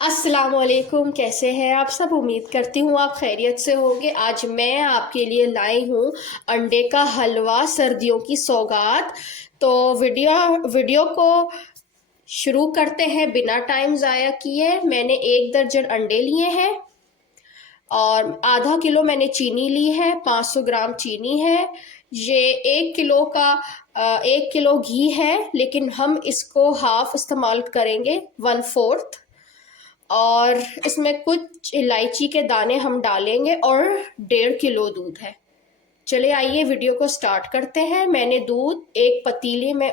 अस्सलामुअलैकुम, कैसे हैं आप सब। उम्मीद करती हूँ आप खैरियत से होंगे। आज मैं आपके लिए लाई हूँ अंडे का हलवा, सर्दियों की सौगात। तो वीडियो को शुरू करते हैं बिना टाइम ज़ाया किए। मैंने 1 दर्जन अंडे लिए हैं और आधा किलो मैंने चीनी ली है, 500 ग्राम चीनी है। ये 1 किलो का 1 किलो घी है, लेकिन हम इसको हाफ इस्तेमाल करेंगे, 1/4। और इसमें कुछ इलायची के दाने हम डालेंगे और 1.5 किलो दूध है। चले आइए वीडियो को स्टार्ट करते हैं। मैंने दूध एक पतीले में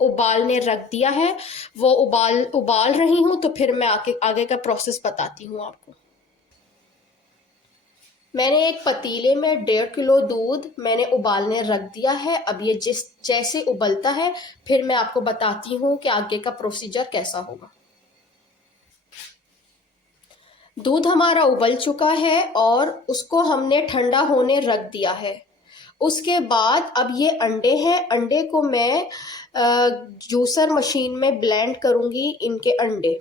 उबालने रख दिया है, वो उबाल रही हूँ, तो फिर मैं आगे का प्रोसेस बताती हूँ आपको। मैंने एक पतीले में 1.5 किलो दूध मैंने उबालने रख दिया है। अब ये जैसे उबलता है फिर मैं आपको बताती हूँ कि आगे का प्रोसीजर कैसा होगा। दूध हमारा उबल चुका है और उसको हमने ठंडा होने रख दिया है। उसके बाद अब ये अंडे हैं, अंडे को मैं जूसर मशीन में ब्लेंड करूँगी। इनके अंडे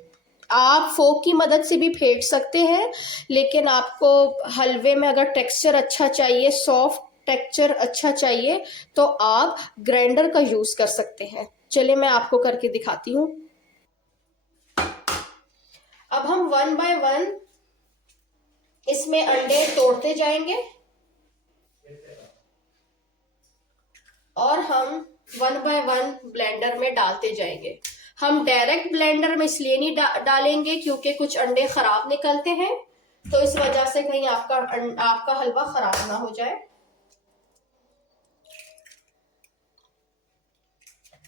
आप फोक की मदद से भी फेंट सकते हैं, लेकिन आपको हलवे में अगर टेक्सचर अच्छा चाहिए, सॉफ्ट टेक्सचर अच्छा चाहिए, तो आप ग्राइंडर का यूज़ कर सकते हैं। चलिए मैं आपको करके दिखाती हूँ। अब हम 1 बाय 1 इसमें अंडे तोड़ते जाएंगे और हम 1 बाय 1 ब्लेंडर में डालते जाएंगे। हम डायरेक्ट ब्लेंडर में इसलिए नहीं डालेंगे क्योंकि कुछ अंडे खराब निकलते हैं, तो इस वजह से कहीं आपका हलवा खराब ना हो जाए।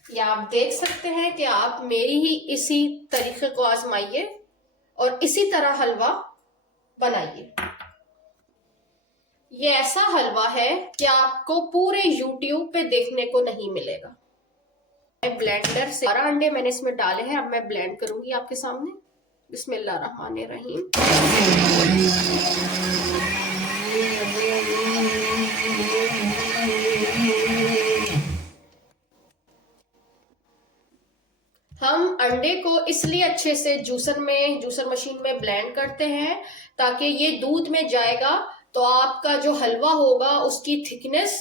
या आप देख सकते हैं कि आप मेरी ही इसी तरीके को आजमाइए और इसी तरह हलवा बनाइए। ये ऐसा हलवा है कि आपको पूरे YouTube पे देखने को नहीं मिलेगा। ब्लेंडर से 12 अंडे मैंने इसमें डाले हैं। अब मैं ब्लेंड करूंगी आपके सामने। बिस्मिल्लाहिर्रहमानिर्रहीम। हम अंडे को इसलिए अच्छे से जूसर मशीन में ब्लेंड करते हैं ताकि ये दूध में जाएगा तो आपका जो हलवा होगा उसकी थिकनेस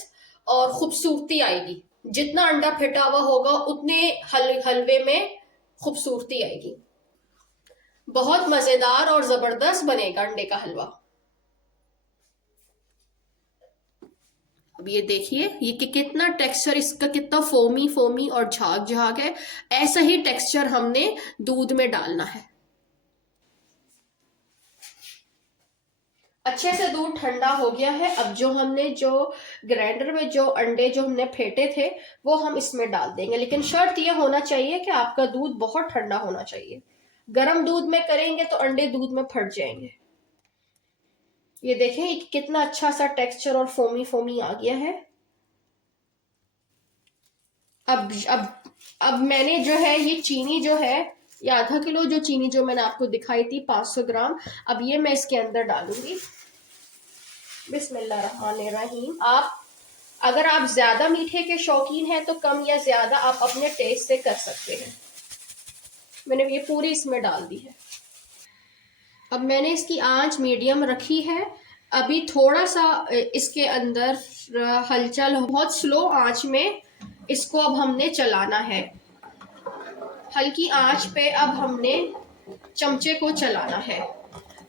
और खूबसूरती आएगी। जितना अंडा फेटा हुआ होगा उतने हलवे में खूबसूरती आएगी। बहुत मजेदार और जबरदस्त बनेगा अंडे का हलवा। अब ये देखिए ये कि कितना टेक्सचर इसका, कितना फोमी फोमी और झाग झाग है। ऐसा ही टेक्सचर हमने दूध में डालना है। अच्छे से दूध ठंडा हो गया है। अब जो ग्राइंडर में जो अंडे जो हमने फेंटे थे वो हम इसमें डाल देंगे, लेकिन शर्त यह होना चाहिए कि आपका दूध बहुत ठंडा होना चाहिए। गर्म दूध में करेंगे तो अंडे दूध में फट जाएंगे। ये देखें कितना अच्छा सा टेक्सचर और फोमी फोमी आ गया है। अब मैंने जो है ये चीनी जो है, ये आधा किलो जो चीनी जो मैंने आपको दिखाई थी 500 ग्राम, अब ये मैं इसके अंदर डालूंगी। बिस्मिल्लाहिर्रहमानिर्रहीम। अगर आप ज्यादा मीठे के शौकीन हैं तो कम या ज्यादा आप अपने टेस्ट से कर सकते हैं। मैंने ये पूरी इसमें डाल दी है। अब मैंने इसकी आंच मीडियम रखी है। अभी थोड़ा सा इसके अंदर हलचल, बहुत स्लो आंच में इसको अब हमने चलाना है। हल्की आंच पे अब हमने चमचे को चलाना है,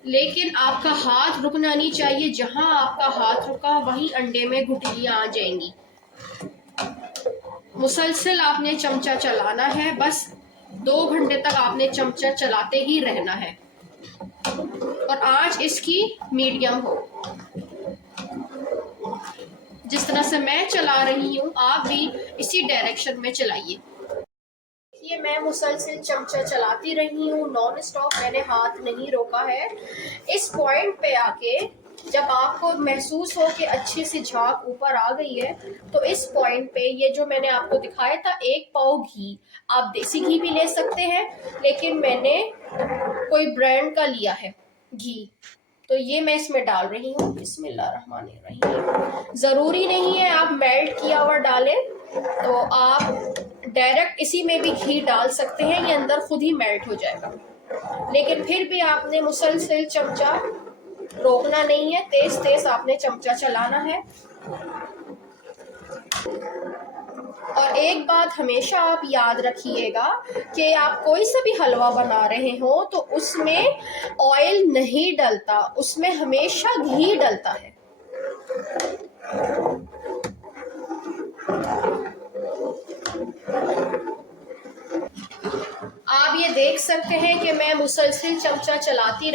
लेकिन आपका हाथ रुकना नहीं चाहिए। जहां आपका हाथ रुका वहीं अंडे में गुठलियां आ जाएंगी। मुसलसल आपने चमचा चलाना है, बस 2 घंटे तक आपने चमचा चलाते ही रहना है और आंच इसकी मीडियम हो। जिस तरह से मैं चला रही हूँ आप भी इसी डायरेक्शन में चलाइए। ये मैं मुसलसल चमचा चलाती रही हूँ नॉन स्टॉप, मैंने हाथ नहीं रोका है। इस पॉइंट पे आके जब आपको महसूस हो कि अच्छे से झाग ऊपर आ गई है, तो इस पॉइंट पे ये जो मैंने आपको दिखाया था 1 पाव घी, आप देसी घी भी ले सकते हैं, लेकिन मैंने कोई ब्रांड का लिया है घी। तो ये मैं इसमें डाल रही हूँ। बिस्मिल्लाहिर्रहमानिर्रहीम। ज़रूरी नहीं है आप मेल्ट किया हुआ डालें, तो आप डायरेक्ट इसी में भी घी डाल सकते हैं, ये अंदर खुद ही मेल्ट हो जाएगा। लेकिन फिर भी आपने मुसलसल चमचा रोकना नहीं है, तेज तेज आपने चमचा चलाना है। और एक बात हमेशा आप याद रखिएगा कि आप कोई सा भी हलवा बना रहे हो तो उसमें ऑयल नहीं डलता, उसमें हमेशा घी डलता है। आप ये देख सकते हैं कि मैं मुसलसल चमचा चलाती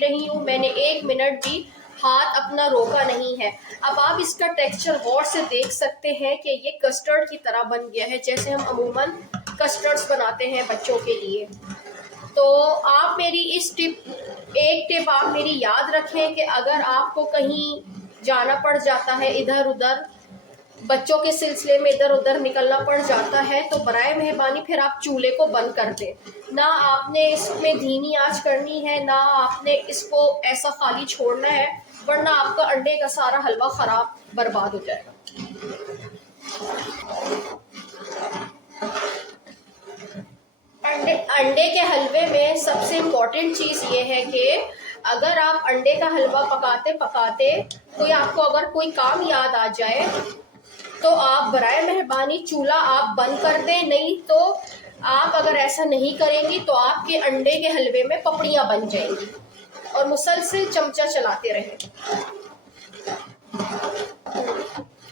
रही हूँ, मैंने 1 मिनट भी हाथ अपना रोका नहीं है। अब आप इसका टेक्सचर गौर से देख सकते हैं कि ये कस्टर्ड की तरह बन गया है, जैसे हम अमूमन कस्टर्ड्स बनाते हैं बच्चों के लिए। तो आप मेरी एक टिप आप मेरी याद रखें कि अगर आपको कहीं जाना पड़ जाता है, इधर उधर बच्चों के सिलसिले में इधर उधर निकलना पड़ जाता है, तो बराए मेहरबानी फिर आप चूल्हे को बंद कर दें। ना आपने इसमें धीमी आंच करनी है, ना आपने इसको ऐसा खाली छोड़ना है, वरना आपका अंडे का सारा हलवा ख़राब बर्बाद हो जाएगा। अंडे के हलवे में सबसे इम्पॉर्टेंट चीज़ ये है कि अगर आप अंडे का हलवा पकाते पकाते कोई आपको अगर कोई काम याद आ जाए तो आप बराए मेहरबानी चूल्हा आप बंद कर दें, नहीं तो आप अगर ऐसा नहीं करेंगी तो आपके अंडे के हलवे में पपड़ियाँ बन जाएंगी। और मुसलसल चमचा चलाते रहें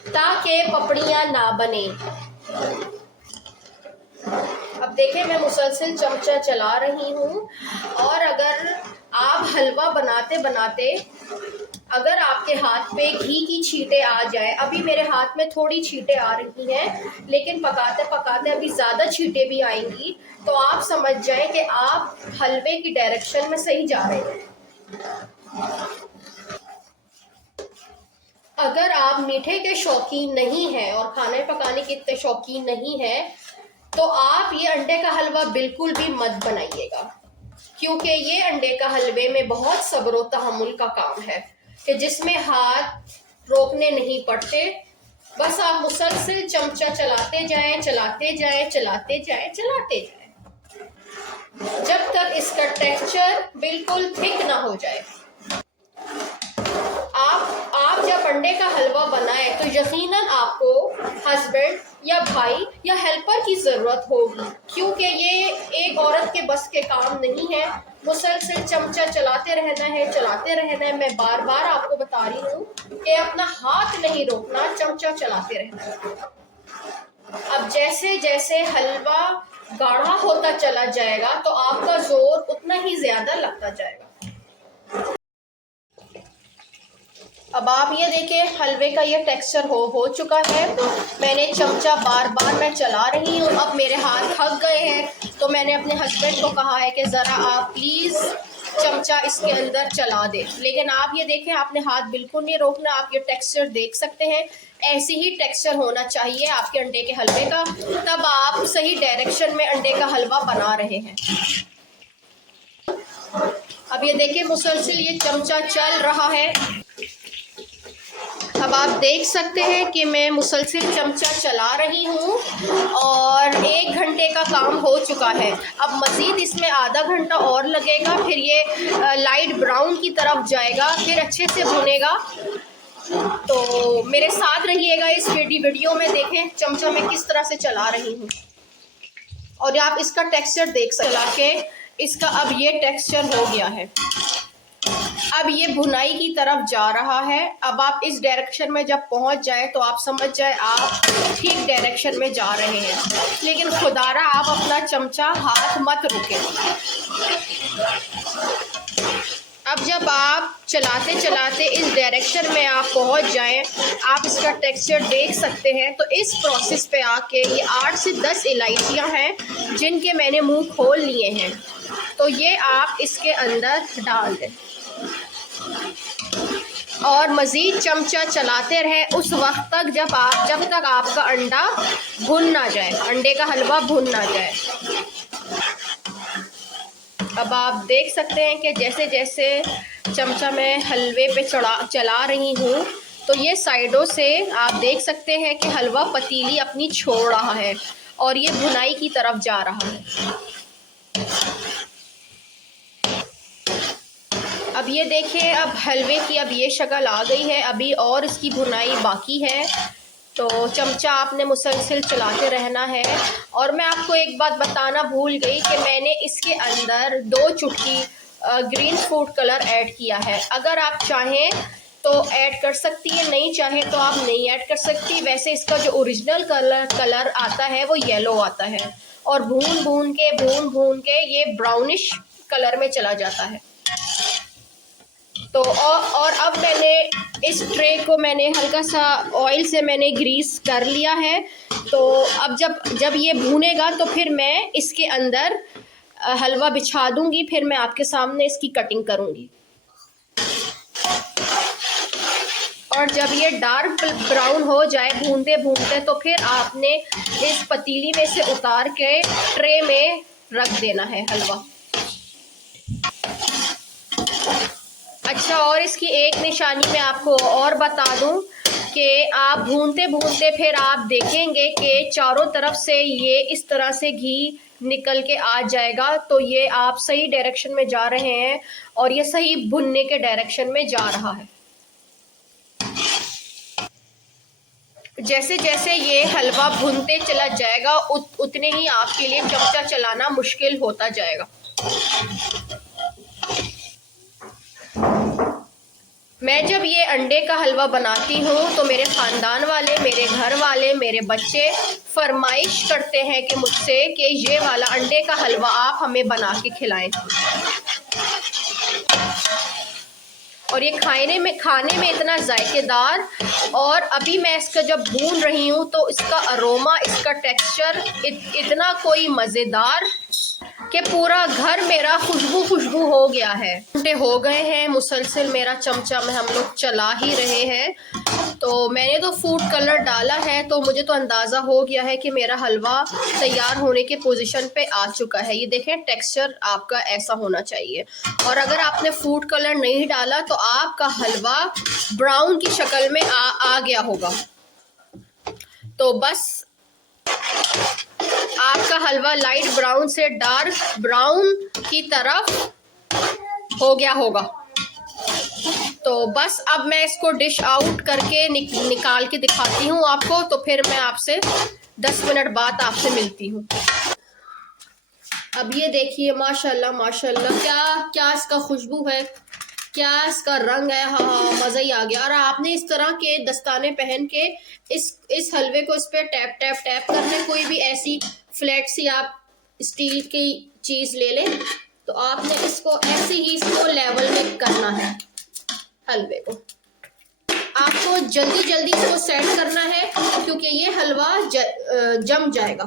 ताकि पपड़ियाँ ना बने। अब देखें मैं मुसलसल चमचा चला रही हूँ। और अगर आप हलवा बनाते बनाते अगर आपके हाथ पे घी की छींटे आ जाए, अभी मेरे हाथ में थोड़ी छींटे आ रही हैं, लेकिन पकाते पकाते अभी ज़्यादा छींटे भी आएंगी, तो आप समझ जाएं कि आप हलवे की डायरेक्शन में सही जा रहे हैं। अगर आप मीठे के शौकीन नहीं हैं और खाने पकाने के इतने शौकीन नहीं हैं, तो आप ये अंडे का हलवा बिल्कुल भी मत बनाइएगा, क्योंकि ये अंडे का हलवे में बहुत सब्र व तहम्मुल का काम है कि जिसमें हाथ रोकने नहीं पड़ते। बस आप मुसलसल चमचा चलाते जाएं, जब तक इसका टेक्सचर बिल्कुल थिक ना हो जाए। आप जब अंडे का हलवा बनाएं तो यकीनन आपको हस्बैंड या भाई या हेल्पर की ज़रूरत होगी, क्योंकि ये एक औरत के बस के काम नहीं है। मुसलसल चमचा चलाते रहना है। मैं बार बार आपको बता रही हूँ कि अपना हाथ नहीं रोकना, चमचा चलाते रहना है। अब जैसे जैसे हलवा गाढ़ा होता चला जाएगा तो आपका जोर उतना ही ज़्यादा लगता जाएगा। अब आप ये देखें हलवे का ये टेक्सचर हो चुका है। मैंने चमचा बार बार मैं चला रही हूँ। अब मेरे हाथ थक गए हैं, तो मैंने अपने हस्बैंड को कहा है कि ज़रा आप प्लीज़ चमचा इसके अंदर चला दें। लेकिन आप ये देखें, आपने हाथ बिल्कुल नहीं रोकना। आप ये टेक्सचर देख सकते हैं, ऐसी ही टेक्सचर होना चाहिए आपके अंडे के हलवे का, तब आप सही डायरेक्शन में अंडे का हलवा बना रहे हैं। अब ये देखें मुसलसल ये चमचा चल रहा है। अब आप देख सकते हैं कि मैं मुसलसल चमचा चला रही हूँ और 1 घंटे का काम हो चुका है। अब मज़ीद इसमें आधा घंटा और लगेगा, फिर ये लाइट ब्राउन की तरफ जाएगा, फिर अच्छे से भुनेगा। तो मेरे साथ रहिएगा इस वीडियो में। देखें चमचा मैं किस तरह से चला रही हूँ और आप इसका टेक्सचर देख सकते हैं कि इसका अब ये टेक्सचर हो गया है। अब ये भुनाई की तरफ जा रहा है। अब आप इस डायरेक्शन में जब पहुंच जाए तो आप समझ जाए आप ठीक डायरेक्शन में जा रहे हैं, लेकिन खुदारा आप अपना चमचा हाथ मत रोकें। अब जब आप चलाते चलाते इस डायरेक्शन में आप पहुंच जाएं, आप इसका टेक्सचर देख सकते हैं। तो इस प्रोसेस पे आके ये 8 से 10 इलायचियां हैं जिनके मैंने मुंह खोल लिए हैं, तो ये आप इसके अंदर डाल दें और मज़ीद चमचा चलाते रहें उस वक्त तक जब तक आपका अंडा भुन ना जाए, अंडे का हलवा भुन ना जाए। अब आप देख सकते हैं कि जैसे जैसे चमचा मैं हलवे पे चला रही हूँ तो ये साइडों से आप देख सकते हैं कि हलवा पतीली अपनी छोड़ रहा है और ये भुनाई की तरफ जा रहा है। अब ये देखिए, अब हलवे की अब ये शक्ल आ गई है, अभी और इसकी भुनाई बाकी है। तो चमचा आपने मुसलसल चलाते रहना है। और मैं आपको एक बात बताना भूल गई कि मैंने इसके अंदर 2 चुटकी ग्रीन फूड कलर ऐड किया है। अगर आप चाहें तो ऐड कर सकती है, नहीं चाहे तो आप नहीं ऐड कर सकती। वैसे इसका जो ओरिजिनल कलर आता है वो येलो आता है और भून भून के ये ब्राउनिश कलर में चला जाता है। तो और अब मैंने इस ट्रे को मैंने हल्का सा ऑयल से मैंने ग्रीस कर लिया है। तो अब जब ये भूनेगा तो फिर मैं इसके अंदर हलवा बिछा दूंगी, फिर मैं आपके सामने इसकी कटिंग करूंगी। और जब ये डार्क ब्राउन हो जाए भूनते भूनते तो फिर आपने इस पतीली में से उतार के ट्रे में रख देना है हलवा। अच्छा, और इसकी एक निशानी मैं आपको और बता दूं कि आप भूनते भूनते फिर आप देखेंगे कि चारों तरफ से ये इस तरह से घी निकल के आ जाएगा। तो ये आप सही डायरेक्शन में जा रहे हैं और ये सही भुनने के डायरेक्शन में जा रहा है। जैसे जैसे ये हलवा भुनते चला जाएगा उतने ही आपके लिए चमचा चलाना मुश्किल होता जाएगा। मैं जब ये अंडे का हलवा बनाती हूँ तो मेरे ख़ानदान वाले, मेरे घर वाले, मेरे बच्चे फरमाइश करते हैं कि मुझसे कि ये वाला अंडे का हलवा आप हमें बना के खिलाएं। और ये खाने में इतना जायकेदार, और अभी मैं इसका जब भून रही हूँ तो इसका अरोमा, इसका टेक्सचर इतना कोई मज़ेदार कि पूरा घर मेरा खुशबू हो गया है। घंटे हो गए हैं मुसलसल मेरा चमचा में हम लोग चला ही रहे हैं। तो मैंने तो फूड कलर डाला है तो मुझे तो अंदाज़ा हो गया है कि मेरा हलवा तैयार होने के पोजीशन पे आ चुका है। ये देखें, टेक्सचर आपका ऐसा होना चाहिए। और अगर आपने फूड कलर नहीं डाला तो आपका हलवा ब्राउन की शक्ल में आ गया होगा। तो बस आपका हलवा लाइट ब्राउन से डार्क ब्राउन की तरफ हो गया होगा। तो बस अब मैं इसको डिश आउट करके निकाल के दिखाती हूँ आपको। तो फिर मैं आपसे 10 मिनट बाद आपसे मिलती हूँ। अब ये देखिए, माशाल्लाह माशाल्लाह, क्या इसका खुशबू है, क्या इसका रंग है। हाँ, मज़ा ही आ गया। और आपने इस तरह के दस्ताने पहन के इस हलवे को इस पर टैप टैप टैप करना है। कोई भी ऐसी फ्लैट सी आप स्टील की चीज़ ले लें, तो आपने इसको ऐसे ही इसको लेवल में करना है। हलवे को आपको जल्दी जल्दी इसको सेट करना है क्योंकि ये हलवा जम जाएगा।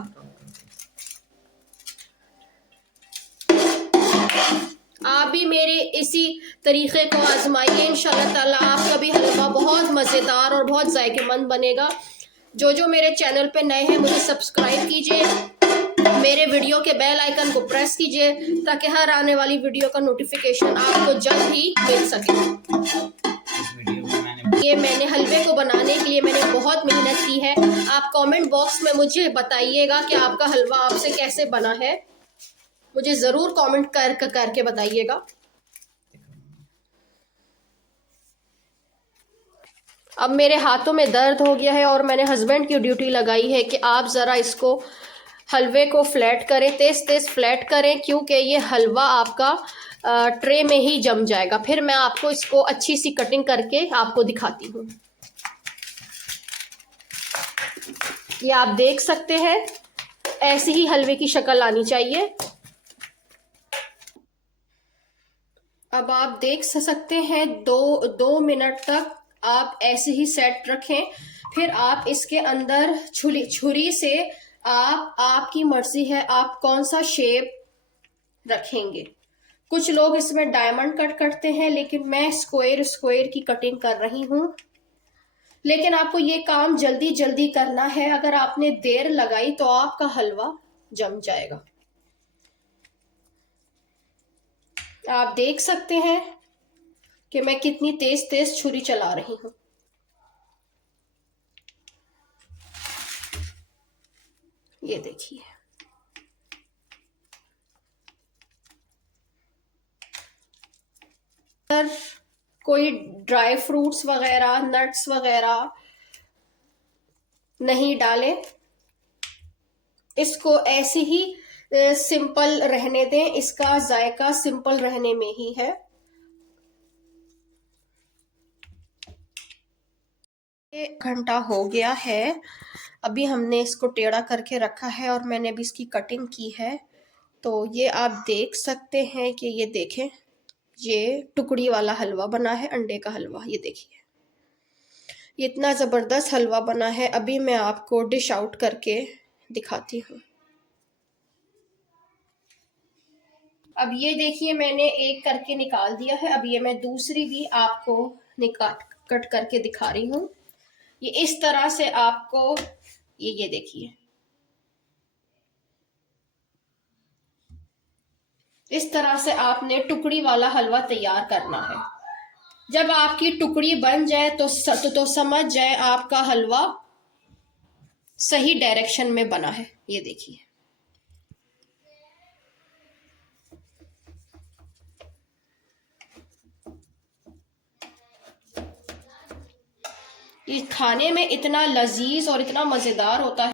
आप भी मेरे इसी तरीक़े को आजमाइए, इंशाल्लाह ताला आपका भी हलवा बहुत मज़ेदार और बहुत जायकेमंद बनेगा। जो मेरे चैनल पे नए हैं मुझे सब्सक्राइब कीजिए, मेरे वीडियो के बेल आइकन को प्रेस कीजिए ताकि हर आने वाली वीडियो का नोटिफिकेशन आपको जल्द ही मिल सके। ये मैंने हलवे को बनाने के लिए मैंने बहुत मेहनत की है। आप कमेंट बॉक्स में मुझे बताइएगा कि आपका हलवा आपसे कैसे बना है, मुझे ज़रूर कमेंट करके बताइएगा। अब मेरे हाथों में दर्द हो गया है और मैंने हस्बैंड की ड्यूटी लगाई है कि आप ज़रा इसको हलवे को फ्लैट करें, तेज़ फ्लैट करें, क्योंकि ये हलवा आपका ट्रे में ही जम जाएगा। फिर मैं आपको इसको अच्छी सी कटिंग करके आपको दिखाती हूँ। ये आप देख सकते हैं, ऐसी ही हलवे की शक्ल आनी चाहिए। अब आप देख सकते हैं 2 मिनट तक आप ऐसे ही सेट रखें। फिर आप इसके अंदर छुरी से आपकी मर्जी है आप कौन सा शेप रखेंगे। कुछ लोग इसमें डायमंड कट करते हैं, लेकिन मैं स्क्वायर की कटिंग कर रही हूँ। लेकिन आपको ये काम जल्दी जल्दी करना है, अगर आपने देर लगाई तो आपका हलवा जम जाएगा। आप देख सकते हैं कि मैं कितनी तेज तेज छुरी चला रही हूँ। ये देखिए, अगर कोई ड्राई फ्रूट्स वगैरह, नट्स वगैरह नहीं डाले, इसको ऐसे ही सिंपल रहने दें। इसका जायका सिंपल रहने में ही है। 1 घंटा हो गया है। अभी हमने इसको टेढ़ा करके रखा है और मैंने अभी इसकी कटिंग की है। तो ये आप देख सकते हैं कि ये देखें, ये टुकड़ी वाला हलवा बना है, अंडे का हलवा। ये देखिए, ये इतना ज़बरदस्त हलवा बना है। अभी मैं आपको डिश आउट करके दिखाती हूँ। अब ये देखिए, मैंने एक करके निकाल दिया है। अब ये मैं दूसरी भी आपको निकाल कट करके दिखा रही हूँ। ये इस तरह से आपको, ये देखिए, इस तरह से आपने टुकड़ी वाला हलवा तैयार करना है। जब आपकी टुकड़ी बन जाए तो समझ जाए आपका हलवा सही डायरेक्शन में बना है। ये देखिए, ये खाने में इतना लजीज और इतना मज़ेदार होता है।